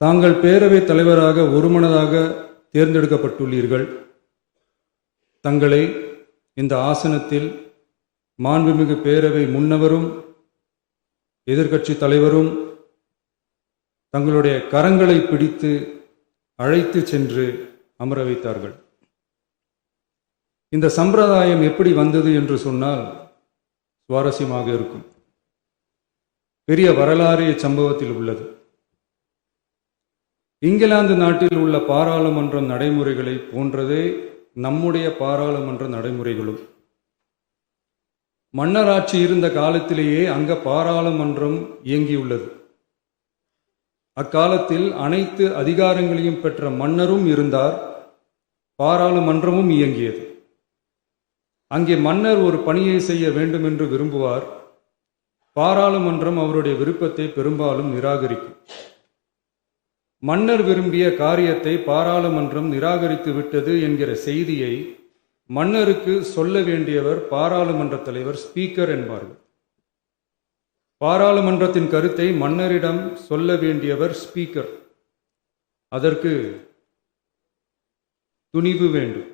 தாங்கள் பேரவைத் தலைவராக ஒருமனதாக தேர்ந்தெடுக்கப்பட்டுள்ளீர்கள். தங்களை இந்த ஆசனத்தில் மாண்புமிகு பேரவை முன்னவரும் எதிர்க்கட்சி தலைவரும் தங்களுடைய கரங்களை பிடித்து அழைத்து சென்று அமர வைத்தார்கள். இந்த சம்பிரதாயம் எப்படி வந்தது என்று சொன்னால் சுவாரஸ்யமாக இருக்கும். பெரிய வரலாறு சம்பவத்தில் உள்ளது. இங்கிலாந்து நாட்டில் உள்ள பாராளுமன்ற நடைமுறைகளை போன்றதே நம்முடைய பாராளுமன்ற நடைமுறைகளும். மன்னராட்சி இருந்த காலத்திலேயே அங்க பாராளுமன்றம் இயங்கியுள்ளது. அக்காலத்தில் அனைத்து அதிகாரங்களையும் பெற்ற மன்னரும் இருந்தார், பாராளுமன்றமும் இயங்கியது. அங்கே மன்னர் ஒரு பணியை செய்ய வேண்டும் என்று விரும்புவார். பாராளுமன்றம் அவருடைய விருப்பத்தை பெரும்பாலும் நிராகரிக்கும். மன்னர் விரும்பிய காரியத்தை பாராளுமன்றம் நிராகரித்து விட்டது என்கிற செய்தியை மன்னருக்கு சொல்ல வேண்டியவர் பாராளுமன்ற தலைவர், ஸ்பீக்கர் என்பார்கள். பாராளுமன்றத்தின் கருத்தை மன்னரிடம் சொல்ல வேண்டியவர் ஸ்பீக்கர். அதற்கு துணிவு வேண்டும்.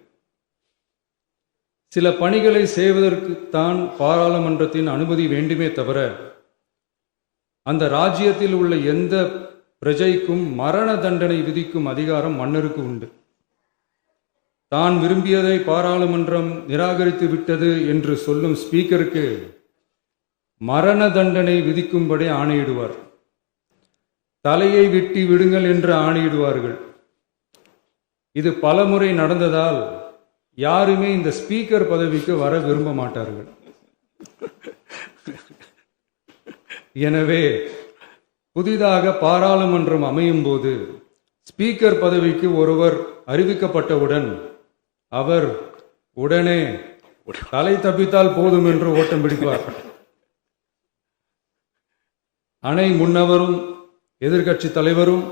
சில பணிகளை செய்வதற்குத்தான் பாராளுமன்றத்தின் அனுமதி வேண்டுமே தவிர அந்த ராஜ்யத்தில் உள்ள எந்த பிரஜைக்கும் மரண தண்டனை விதிக்கும் அதிகாரம் மன்னருக்கு உண்டு. தான் விரும்பியதை பாராளுமன்றம் நிராகரித்து விட்டது என்று சொல்லும் ஸ்பீக்கருக்கு மரண தண்டனை விதிக்கும்படி ஆணையிடுவார். தலையை வெட்டி விடுங்கள் என்று ஆணையிடுவார்கள். இது பலமுறை நடந்ததால் யாருமே இந்த ஸ்பீக்கர் பதவிக்கு வர விரும்ப மாட்டார்கள். எனவே புதிதாக பாராளுமன்றம் அமையும் போது ஸ்பீக்கர் பதவிக்கு ஒருவர் அறிவிக்கப்பட்டவுடன் அவர் உடனே தலை தப்பித்தால் போதும் என்று ஓட்டம் பிடிப்பார். அணை முன்னவரும் எதிர்க்கட்சி தலைவரும்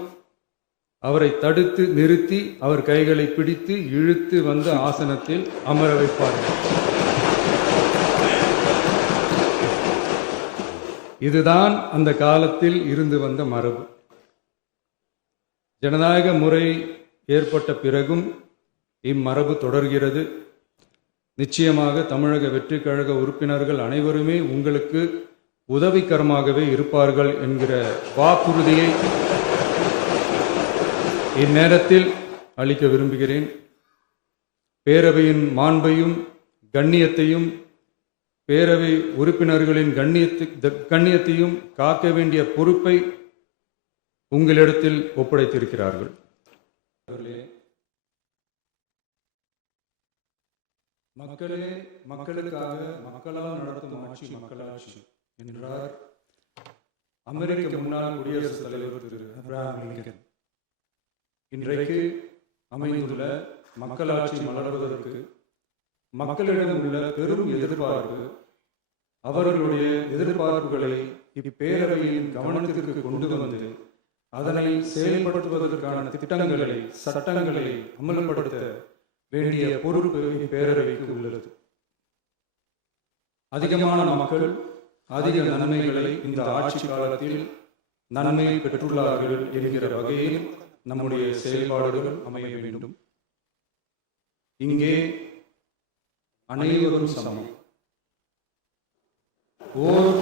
அவரை தடுத்து நிறுத்தி அவர் கைகளை பிடித்து இழுத்து வந்து ஆசனத்தில் அமர வைப்பார்கள். இதுதான் அந்த காலத்தில் இருந்து வந்த மரபு. ஜனநாயக முறை ஏற்பட்ட பிறகும் இம்மரபு தொடர்கிறது. நிச்சயமாக தமிழக வெற்றி கழக உறுப்பினர்கள் அனைவருமே உங்களுக்கு உதவிகரமாகவே இருப்பார்கள் என்கிற வாக்குறுதியை இந்நேரத்தில் அளிக்க விரும்புகிறேன். பேரவையின் மாண்பையும் கண்ணியத்தையும் பேரவை உறுப்பினர்களின் கண்ணியத்தையும் காக்க வேண்டிய பொறுப்பை உங்களிடத்தில் ஒப்படைத்திருக்கிறார்கள். மக்களே மக்களுக்காக மக்களால் நடத்தும் ஆட்சி மக்களாட்சி என்றார் அமெரிக்க முன்னாள் குடியரசுத் தலைவர் திரு ஆபிரகாம் லிங்கன். இன்றைக்கு அமைந்துள்ள மக்களாட்சி மலர்வதற்கு மக்களிடம் உள்ள பெரும் எதிர்பார்ப்பு, அவர்களுடைய எதிர்பார்ப்புகளை இப்பேரவையின் கவனத்திற்கு கொண்டு வந்து அதனை செயல்படுத்துவதற்கான திட்டங்களை, சட்டங்களை அமல்படுத்த வேண்டிய பொறுப்பு இப்பேரவைக்கு உள்ளது. அதிகமான மக்கள் அதிக நன்மைகளை இந்த ஆட்சி காலத்தில் நன்மை பெற்றுள்ளார்கள் என்கிற வகையில் நம்முடைய செயல்பாடுகள் அமைய வேண்டும். இங்கே அனைவரும் சமம். ஓர்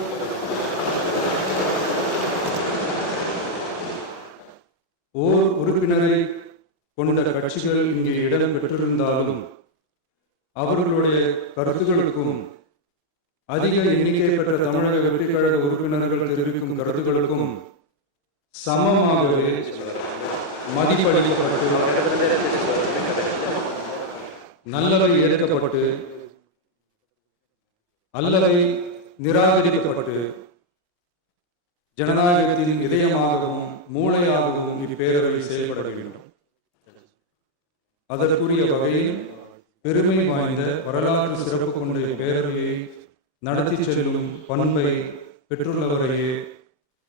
உறுப்பினரை கொண்ட கட்சிகள் இங்கே இடம் பெற்றிருந்தாலும் அவர்களுடைய கருத்துக்களுக்கும் அதிக எண்ணிக்கை பெற்ற தமிழக வெற்றி கழக உறுப்பினர்கள் தெரிவிக்கும் கருத்துக்களுக்கும் சமமாகவே மதிப்பளிக்கப்பட்டு நல்லவை ஏற்கப்பட்டு அல்லவை நிராகரிக்கப்பட்டு ஜனநாயகத்தின் இதயமாகவும் மூளையாகவும் இப்பேரவை செயல்பட வேண்டும். அதற்குரிய வகையில் பெருமை வாய்ந்த வரலாற்று சிறப்பு கொண்ட பேரவையை நடத்தி செல்லும் பண்பை பெற்றுள்ளவரையே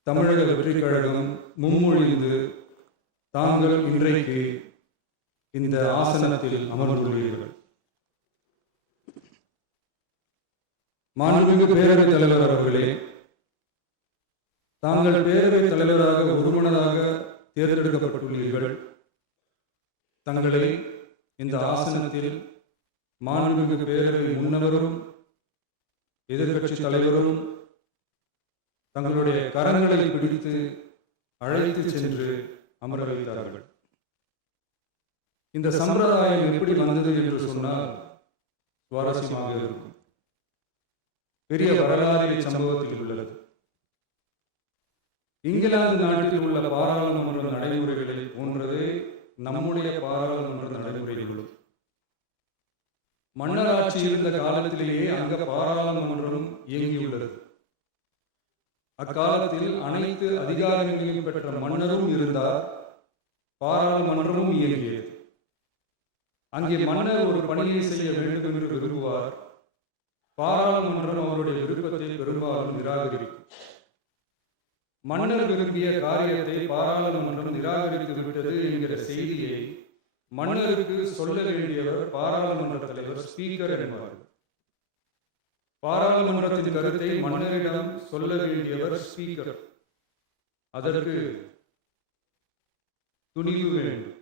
தமிழக வெற்றி கழகம் முன்மொழிந்து தாங்கள் இன்றைக்கு இந்த ஆசனத்தில் அமர்ந்துள்ளீர்கள். மாண்புமிகு பேரவைத் தலைவர் அவர்களே, தாங்கள் பேரவைத் தலைவராக ஒருமனதாக தேர்ந்தெடுக்கப்பட்டுள்ளீர்கள். தங்களை இந்த ஆசனத்தில் மாண்புமிகு பேரவை முன்னவரும் எதிர்க்கட்சி தலைவரும் தங்களுடைய கரங்களை பிடித்து அழைத்து சென்று அமர வைத்தார்கள். இந்த சம்பிரதாயம் எப்படி வந்தது என்று சொன்னால் சுவாரஸ்யமாக இருக்கும். பெரிய வரலாறு சம்பவத்தில் உள்ளது. இங்கிலாந்து நாட்டில் உள்ள பாராளுமன்ற நடைமுறைகளை போன்றதே நம்முடைய பாராளுமன்ற நடைமுறைகளும். மன்னராட்சி இருந்த காலத்திலேயே அங்க பாராளுமன்றம் இயங்கியுள்ளது. அக்காலத்தில் அனைத்து அதிகாரங்களையும் பெற்ற மன்னரும் இருந்தார், பாராளுமன்றமும் இயங்கியது. அங்கே மன்னர் ஒரு பணியை செய்ய வேண்டும் என்று விரும்புவார். பாராளுமன்றம் அவருடைய விருப்பத்தை பெரும்பாலும் நிராகரிக்கும். மன்னர் விரும்பிய காரியத்தை பாராளுமன்றம் நிராகரித்து விட்டது என்கிற செய்தியை மன்னருக்கு சொல்ல வேண்டியவர் பாராளுமன்ற தலைவர், ஸ்பீக்கர் என்பார்கள். பாராளுமன்றத்தின் கருத்தை மன்னரிடம் சொல்ல வேண்டியவர் ஸ்பீக்கர். அதற்கு துணிவு வேண்டும்.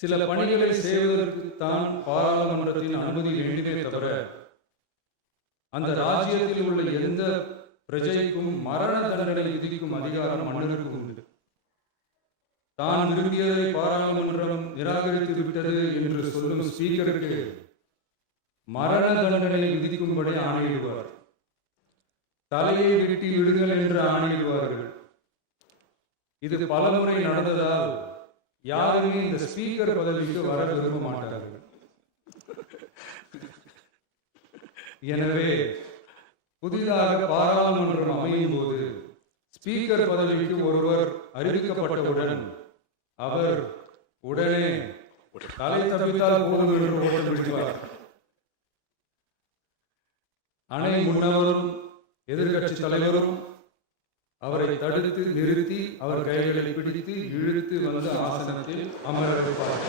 சில பணிகளை செய்வதற்கு தான் பாராளுமன்றத்தின் அனுமதி வேண்டுமே தவிர அந்த ராஜ்யத்தில் உள்ள எந்த பிரஜைக்கும் மரண தண்டனை விதிக்கும் அதிகாரம் மன்னருக்கு உண்டு. தான் விரும்பியதை பாராளுமன்றம் நிராகரித்து விட்டது என்று சொல்லும் ஸ்பீக்கருக்கு மரண தண்டனை விதிக்கும்படி ஆணையிடுவார். தலையை வெட்டி விடுங்கள் என்று ஆணையிடுவார்கள். இது பலமுறை நடந்ததால் யாருமே இந்த ஸ்பீக்கர் பதவிக்கு வர விரும்ப மாட்டார்கள். எனவே புதிதாக பாராளுமன்றம் அமையும் போது ஸ்பீக்கர் பதவிக்கு ஒருவர் அறிவிக்கப்பட்டவுடன் அவர் உடனே தலை தப்பித்தால் போதும் என்று ஓட்டு விடுவார். அணை முன்னவரும் எதிர்கட்சி தலைவரும் அவரை தடுத்து நிறுத்தி அவர் கைகளை பிடித்து இழுத்து வந்து ஆசனத்தில் அமர வைப்பார்.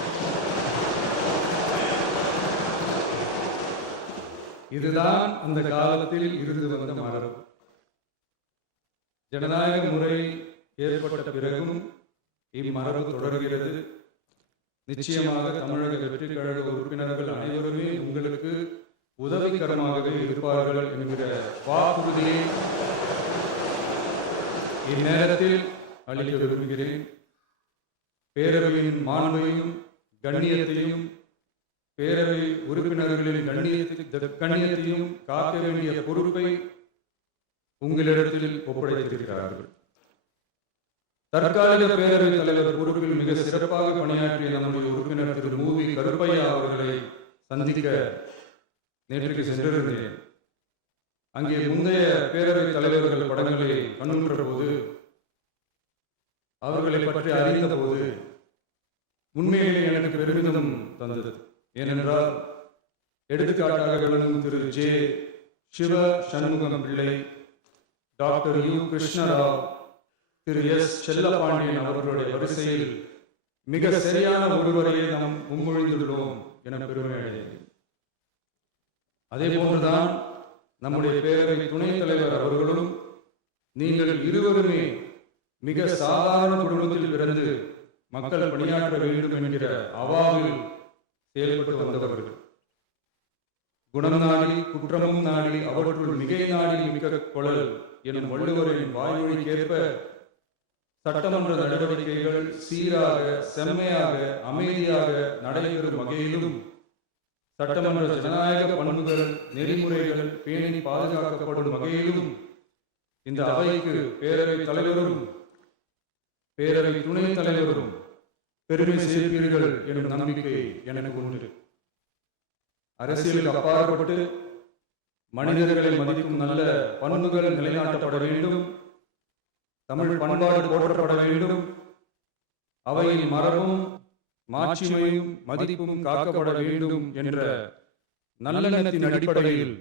இதுதான் அந்த காலத்தில் இருந்து வந்த மரபு. ஜனநாயக முறை ஏற்பட்ட பிறகும் இம்மரபு தொடர்கிறது. நிச்சயமாக தமிழக வெற்றி கழக உறுப்பினர்கள் அனைவருமே உங்களுக்கு உதவிகரமாகவே இருப்பார்கள் என்கிற வாக்குறுதியை இந்நேரத்தில் அளிக்க விரும்புகிறேன். பேரவையின் மாண்பையும் கண்ணியத்தையும் பேரவை உறுப்பினர்களின் கண்ணியத்தையும் காக்க வேண்டிய பொறுப்பை உங்களிடத்தில் ஒப்படைத்திருக்கிறார்கள். தற்காலிக பேரவைத் தலைவர் பொறுப்பில் மிக சிறப்பாக பணியாற்றிய நம்முடைய உறுப்பினர் திரு மூவி கருப்பையா அவர்களை சந்திக்க நேற்றுக்கு சென்றிருந்தேன். அங்கே முந்தைய பேரவைத் தலைவர்கள் படங்களை கண்ணுற்ற போது, அவர்களை பற்றி அறிந்த போது உண்மையிலே எனக்கு பெருமிதம் தந்தது. ஏனென்றால் எடுத்துக்காட்டாக விளங்கும் திரு ஜே சிவ சண்முகம் பிள்ளை, டாக்டர் யு கிருஷ்ணராவ், திரு எஸ் செல்லப்பாண்டியன் அவர்களுடைய வரிசையில் மிக சரியான ஒருவரையே நாம் முன்மொழிந்துள்ளோம் என பெருமை அடைகிறேன். அதே போன்றுதான் நம்முடைய பேரவை துணைத் தலைவர் அவர்களும் நீங்கள் இருவருமே மிக சாதாரண குடும்பத்தில் பிறந்து மக்கள் பணியாற்ற வேண்டும் என்கிற அவாவில் செயல்பட்டு வந்தவர்கள். குணம் நாடி குற்றமும் நாடி அவற்றுள் மிகை நாடி மிக கொளல் எனும் வள்ளுவரின் வாய்மொழிக்கேற்ப சட்டமன்ற நடவடிக்கைகள் சீராக, செம்மையாக, அமைதியாக நடைபெறும் வகையிலும் சட்டமன்ற ஜனநாயக பண்புகள், நெறிமுறைகள் பேணி பாதுகாக்கப்படும் வகையிலும் இந்த அவைக்கு பேரவை தலைவரும் பேரவை துணைத் தலைவரும் பெருமை சேர்ப்பீர்கள் எனும் நம்பிக்கை எனக்கு உண்டு. அரசியலுக்கு அப்பாற்பட்டு மனிதர்களை மதிக்கும் நல்ல பண்புகள் நிலைநாட்டப்பட வேண்டும். தமிழ் பண்பாடு போற்றப்பட வேண்டும். அவையின் மரபும் மாட்சிமையும் மதிப்பும் காக்கப்பட வேண்டும் என்ற நல்லெண்ணத்தின் அடிப்படையில்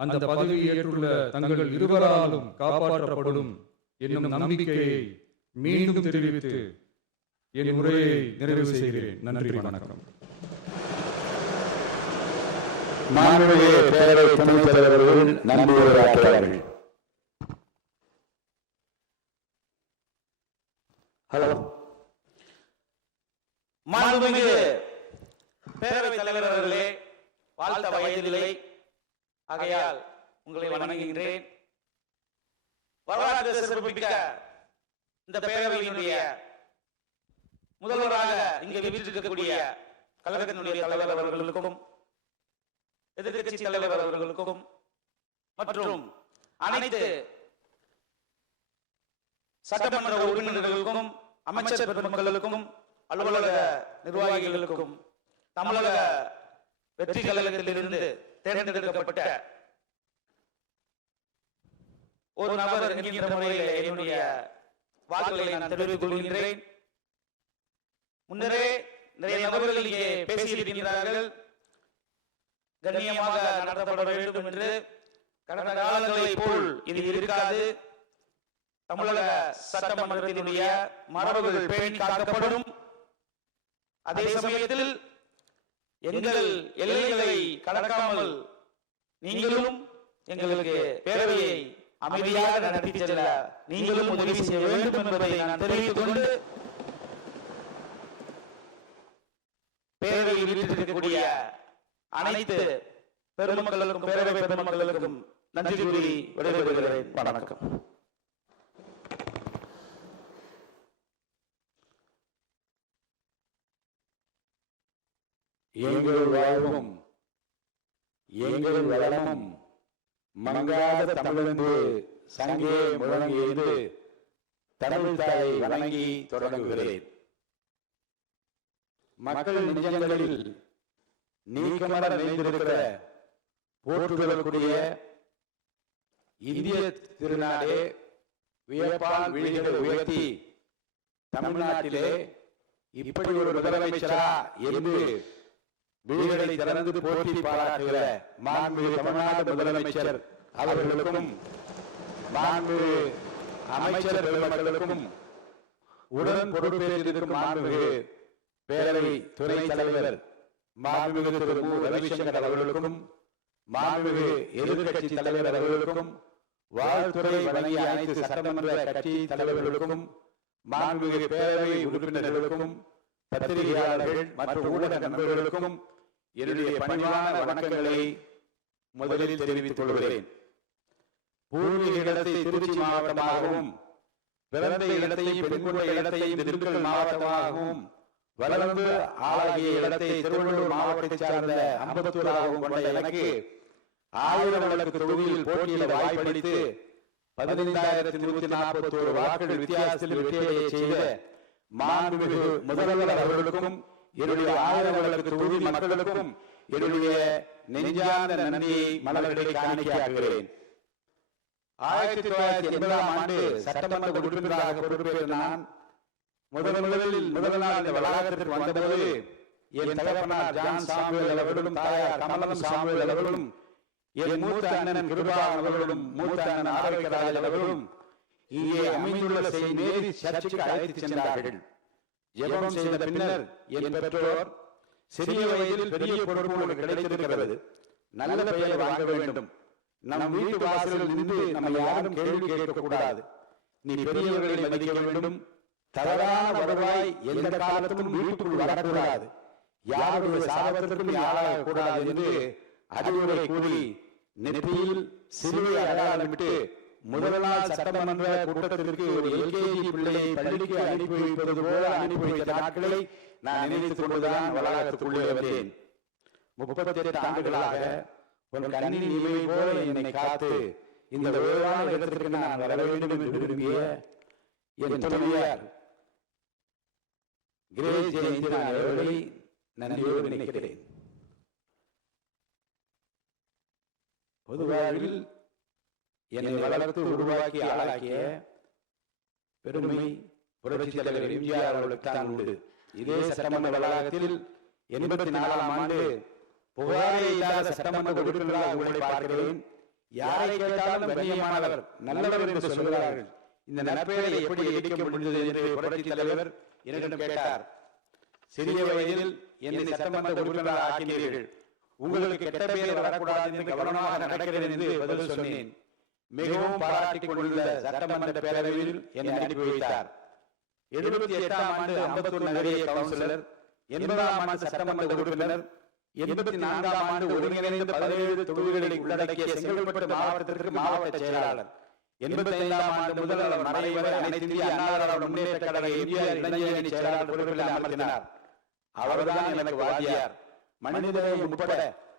அந்த பதவியை ஏற்றுள்ள தங்கள் இருவராலும் காப்பாற்றப்படும் என்னும் நம்பிக்கையை மீண்டும் தெரிவித்து என் உரையை நிறைவு செய்கிறேன். நன்றி, வணக்கம். மாண்புமிகு பேரவை துணைத் தலைவர்கள் நன்றி உரையாற்றுவார்கள். ஹலோ. மாண்புமிகு பேரவைத் தலைவர் அவர்களே, வாழ்த்த வயதில்லை, ஆகையால் உங்களை வணங்குகின்றேன். வரலாற்று சிறப்புமிக்க இந்த பேரவையினுடைய முதல்வராக இங்கு வீற்றிருக்கக்கூடிய கழகத்தினுடைய தலைவர் அவர்களுக்கும், எதிர்க்கட்சி தலைவர் அவர்களுக்கும் மற்றும் அனைத்து சட்டமன்ற உறுப்பினர்களுக்கும், அமைச்சர் பெருமக்களுக்கும், அலுவலக நிர்வாகிகளுக்கும், தமிழக வெற்றி கழகத்திலிருந்து தேர்ந்தெடுக்கப்பட்ட ஒரு நபர் என்கின்ற முறையில் என்னுடைய வாக்குகளை நான் தெரிவித்துக் கொள்கின்றேன். முன்னரே நிறைய நபர்கள் இங்கே பேசியிருக்கின்றார்கள். கண்ணியமாக நடத்தப்பட வேண்டும் என்று. கடந்த காலங்களைப் போல் இது இருக்காது. தமிழக சட்டமன்றத்தினுடைய மரபுகள் பேணி காக்கப்படும். அதே சமயத்தில் எங்கள் எல்லைகளை கடக்காமல் நீங்களும் எங்களுக்கு பேரவையை அமைதியாக நடத்தி செல்ல நீங்களும் உதவி செய்ய வேண்டும் என்பதை நான் தெரிவித்துக் கொண்டு, பேரவையில் வீற்றிருக்கக்கூடிய அனைத்து பெருமக்களுக்கும், பேரவை பெருமக்களுக்கும் நன்றி கூறி விடைபெறுகிறேன். வணக்கம். எங்கள் வாழ்வும் எங்கள் வளமும் மங்காத தமிழென்று சங்கே முழங்கி என்று தமிழ் தாயை வணங்கி தொடங்குகிறேன். மக்கள் நெஞ்சங்களில் நீக்கமர நிறைந்திருக்கிற போற்றுதலுக்குரிய இந்திய திருநாடே, வியப்பால் விழிகளை உயர்த்தி தமிழ்நாட்டிலே இப்படி ஒரு முதலமைச்சரா என்று விழிகளை திறந்து போற்றி பாராட்டுகிற மாண்புமிகு தமிழ்நாடு முதலமைச்சர் அவர்களுக்கும், மாண்புமிகு அமைச்சர் பெருமக்களுக்கும், உடன் பொறுப்பேற்றிருக்கும் மாண்புமிகு பேரவை துணைத் தலைவர் மாண்புமிகு திரு மு. ரவிசங்கர் அவர்களுக்கும், மாண்புமிகு எதிர்க்கட்சி தலைவர் அவர்களுக்கும், வாழ்த்துறை வழங்கிய அனைத்து சட்டமன்ற கட்சி தலைவர்களுக்கும், மாண்புமிகு பேரவை உறுப்பினர்களுக்கும், பத்திரிகையாளர்கள் மற்றும் ஊடக நண்பர்களுக்கும் என்னுடைய பணிவான வணக்கங்களை முதலில் தெரிவித்துக் கொள்கிறேன். பூர்வீக இடத்தை திருச்சி மாவட்டமாகவும், பிறந்த இடத்தையும் பெண்குட இடத்தையும் திண்டுக்கல் மாவட்டமாகவும், வளர்ந்து ஆளாகிய இடத்தை திருவள்ளூர் மாவட்டத்தை சார்ந்த அம்பத்தூராகவும் கொண்ட எனக்கு 1000 விளக்கு தொகுதியில் போட்டியிட வாய்ப்பளித்து 15,141 வாக்குகள் வித்தியாசத்தில் வெற்றியடைய செய்த மாண்புமிகு முதல்வர் அவர்களுக்கும், என்னுடைய 1000 விளக்கு தொகுதி மக்களுக்கும் என்னுடைய நெஞ்சார்ந்த நன்றியை மலர்களை காணிக்கையாக்குகிறேன். 1980ஆம் ஆண்டு சட்டமன்ற உறுப்பினராக பொறுப்பேற்ற நான் முதல் நாள் இந்த வளாகத்திற்கு வந்தபோது என் தகப்பனார் ஜான் சாமுவேல் அவர்களும், தாயார் கமலம் சாமுவேல் அவர்களும், என் மூத்த அண்ணன் கிருபாகரன் அவர்களும், மூத்த அண்ணன் ஆரோக்கியராஜ் அவர்களும் இங்கே அமைந்துள்ள செயின்ட் மேரி சர்ச்சுக்கு அழைத்து சென்றார்கள். ஜெபம் செய்த பின்னர் என் பெற்றோர், சிறிய வயதில் பெரிய பொறுப்பு கிடைத்திருக்கிறது, நல்ல பெயர் வாங்க வேண்டும், நம் வீட்டு வாசலில் நின்று நம்ம யாரும் கேள்வி கேட்கக்கூடாது, நீ பெரியவர்களை மதிக்க வேண்டும், தவறான வருவாய் எந்த காலத்துக்கும் வீட்டுக்குள் வரக்கூடாது, யாருடைய சாபத்திற்கும் ஆளாக கூடாது என்று அறிவுரை கூறி நெற்றியில் சிலுவை அடையாளமிட்டு முதல் நாள் சட்டமன்ற கூட்டத்திற்கு ஒரு எல்கேஜி பிள்ளையை பள்ளிக்கு அனுப்பி வைப்பது போல அனுப்பி வைத்த நாட்களை நான் நினைத்துக் கொண்டுதான் வளாகத்திற்குள்ளே வந்தேன். 38 ஆண்டுகளாக ஒரு கண்ணின் இவை போல என்னை காத்து இந்த உயர்வான இடத்திற்கு நான் வர வேண்டும் என்று விரும்பிய என் துணையார் கிரேஸ் ஜெயந்திரான் அவர்களை நன்றியோடு நினைக்கிறேன். பொது வாழ்வில் என்னை வளர்த்து உருவாக்கி ஆளாக்கிய பெருமை புரட்சி தலைவர் எம்ஜிஆர் அவர்களுக்கு தான் உண்டு. இதே சட்டமன்ற வளாகத்தில் 84ஆம் ஆண்டு புகாரே இல்லாத சட்டமன்ற உறுப்பினராக உங்களை பார்க்கிறேன். யாரை கேட்டாலும் கண்ணியமானவர், நல்லவர் என்று சொல்கிறார்கள். இந்த நற்பெயரை எப்படி எடுக்க முடிந்தது என்று புரட்சி தலைவர் என்னிடம் கேட்டார். சிறிய வயதில் என்னை சட்டமன்ற உறுப்பினராக ஆக்கினீர்கள், உங்களுக்கு கெட்ட பெயர் வரக்கூடாது என்று கவனமாக நடக்கிறேன் என்று பதில் சொன்னேன். மிகவும் பாராட்டிக் கொண்டுள்ள சட்டமன்ற பேரவையில் என்னை அனுப்பி வைத்தார். 78ஆம் ஆண்டு அம்பத்தூர் நகரிய கவுன்சிலர், 80ஆம் ஆண்டு சட்டமன்ற உறுப்பினர், 84ஆம் ஆண்டு ஒருங்கிணைந்த 17 தொகுதிகளை உள்ளடக்கிய செங்கல்பட்டு மாவட்டத்திற்கு மாவட்ட செயலாளர், 85ஆம் ஆண்டு முதல் அவர் மறைவரை அனைத்து இந்திய அண்ணா திராவிட முன்னேற்ற கழக எம்ஜிஆர் இளைஞரணி செயலாளர் பொறுப்பில் அமர்த்தினார். அவர்தான் எனக்கு வாத்தியார். மனிதநேயம் உட்பட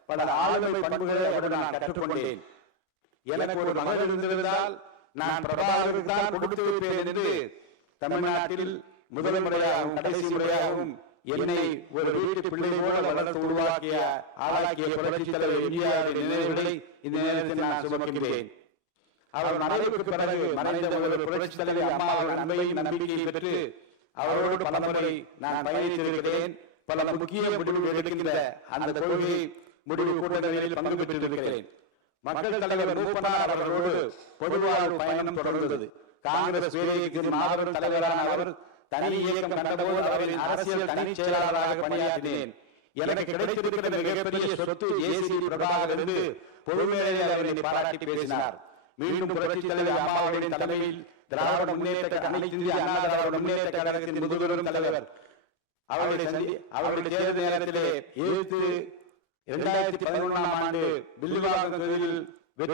பல ஆளுமை பண்புகளை அவருடன் நான் கற்றுக்கொண்டேன். எனக்கு ஒரு மகள் இருந்திருந்தால் நான் பிரபாகருக்கு தான் கொடுத்து வைப்பேன் என்று தமிழ்நாட்டில் முதல் முறையாகவும் கடைசி முறையாகவும் என்னை ஒரு வீட்டு பிள்ளை போல வளர்த்து உருவாக்கிய ஆளாக்கிய புரட்சித் தலைவர் எம்ஜிஆரின் நினைவுகளை இந்த நேரத்தில் நான் சுமக்கிறேன். அவர் மறைவுக்கு பிறகு மறைந்த ஒரு புரட்சித் தலைவர் அம்மாவின் அன்பையும் நம்பிக்கையை பெற்று அவரோடு பலமுறை நான் பயணித்திருக்கிறேன். பல முக்கிய முடிவுகள் எடுக்கின்ற அந்த கொள்கை முடிவு கூட்டங்களில் பங்கு பெற்றிருக்கிறேன். மக்கள் தலைவர் மூப்பனார் அவர்களோடு பொதுவாழ்வு பயணம் தொடர்ந்தது. காங்கிரஸ் வேலைக்கு மாபெரும் தலைவரான அவர் தனி இயக்கம் கண்டபோது அவரின் அரசியல் தனி செயலாளராக பணியாற்றினேன். எனக்கு கிடைத்திருக்கிற மிகப்பெரிய சொத்து ஏசி பிரபாகர் என்று பொதுமேடையில் அவரை பாராட்டி பேசினார். மீண்டும் புரட்சித் தலைவர் அம்மாவுடைய தலைமையில் திராவிட முன்னேற்ற அனைத்து இந்திய அண்ணா திராவிட முன்னேற்ற கழகத்தின் முதுபெரும் தலைவர் அவருடைய தேர்தல் நேரத்திலே 2011ஆம் ஆண்டு வில்லிவாக்கம் தொகுதியில்